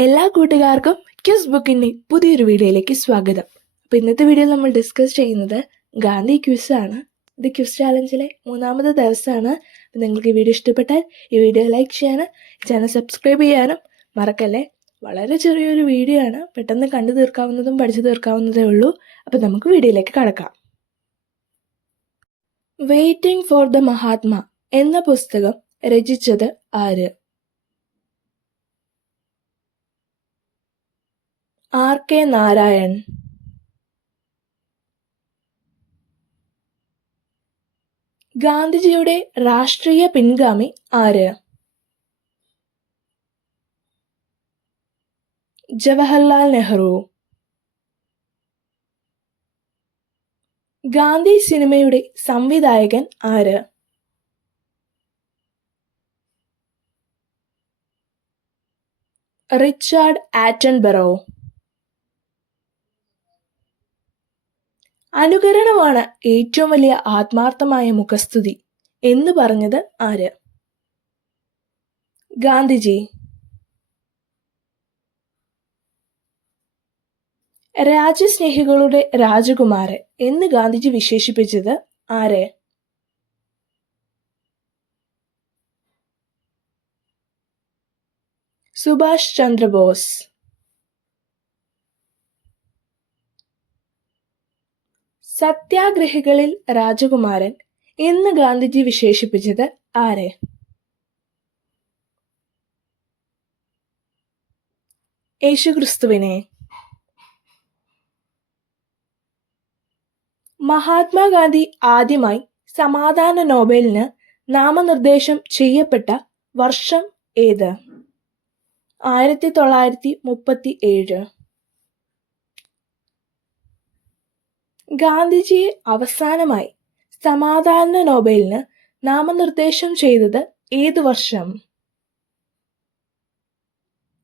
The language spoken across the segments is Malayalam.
എല്ലാ കൂട്ടുകാർക്കും ക്വിസ് ബുക്കിൻ്റെ പുതിയൊരു വീഡിയോയിലേക്ക് സ്വാഗതം. അപ്പോൾ ഇന്നത്തെ വീഡിയോയിൽ നമ്മൾ ഡിസ്കസ് ചെയ്യുന്നത് ഗാന്ധി ക്വിസ് ആണ്. ഇത് ക്വിസ് ചാലഞ്ചിലെ 3-ാമത്തെ ദിവസമാണ്. അപ്പോൾ നിങ്ങൾക്ക് ഈ വീഡിയോ ഇഷ്ടപ്പെട്ടാൽ ഈ വീഡിയോ ലൈക്ക് ചെയ്യാനും ചാനൽ സബ്സ്ക്രൈബ് ചെയ്യാനും മറക്കല്ലേ. വളരെ ചെറിയൊരു വീഡിയോ ആണ്, പെട്ടെന്ന് കണ്ടു തീർക്കാവുന്നതും പഠിച്ചു തീർക്കാവുന്നതേ ഉള്ളൂ. അപ്പോൾ നമുക്ക് വീഡിയോയിലേക്ക് കടക്കാം. വെയിറ്റിംഗ് ഫോർ ദ മഹാത്മാ എന്ന പുസ്തകം രചിച്ചത് ആര്? ആർ.കെ. നാരായൺ. ഗാന്ധിജിയുടെ രാഷ്ട്രീയ പിൻഗാമി ആര്? ജവഹർലാൽ നെഹ്റു. ഗാന്ധി സിനിമയുടെ സംവിധായകൻ ആര്? Richard Attenborough. അനുകരണമാണ് ഏറ്റവും വലിയ ആത്മാർത്ഥമായ മുഖസ്തുതി എന്ന് പറഞ്ഞത് ആര്? ഗാന്ധിജി. രാജ്യസ്നേഹികളുടെ രാജകുമാരൻ എന്ന് ഗാന്ധിജി വിശേഷിപ്പിച്ചത് ആരെ? സുഭാഷ് ചന്ദ്രബോസ്. സത്യാഗ്രഹികളിൽ രാജകുമാരൻ എന്ന് ഗാന്ധിജി വിശേഷിപ്പിച്ചത് ആരെ? യേശുക്രിസ്തുവിനെ. മഹാത്മാഗാന്ധി ആദ്യമായി സമാധാന നോബലിന് നാമനിർദ്ദേശം ചെയ്യപ്പെട്ട വർഷം ഏത്? 1937. ഗാന്ധിജിയെ അവസാനമായി സമാധാന നോബലിന് നാമനിർദ്ദേശം ചെയ്തത് ഏതു വർഷം?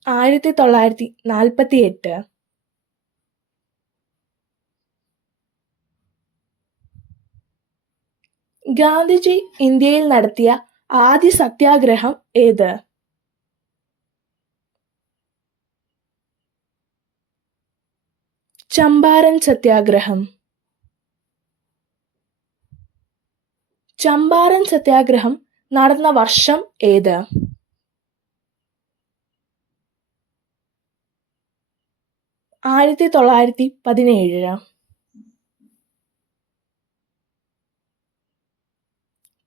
1948. ഗാന്ധിജി ഇന്ത്യയിൽ നടത്തിയ ആദ്യ സത്യാഗ്രഹം ഏത്? ചമ്പാരൻ സത്യാഗ്രഹം. ചമ്പാരൻ സത്യാഗ്രഹം നടന്ന വർഷം ഏത്? 1917.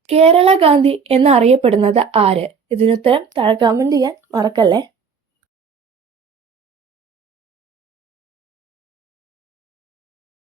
കേരള ഗാന്ധി എന്നറിയപ്പെടുന്നത് ആര്? ഇതിനുത്തരം താഴെ കമന്റ് ചെയ്യാൻ മറക്കല്ലേ.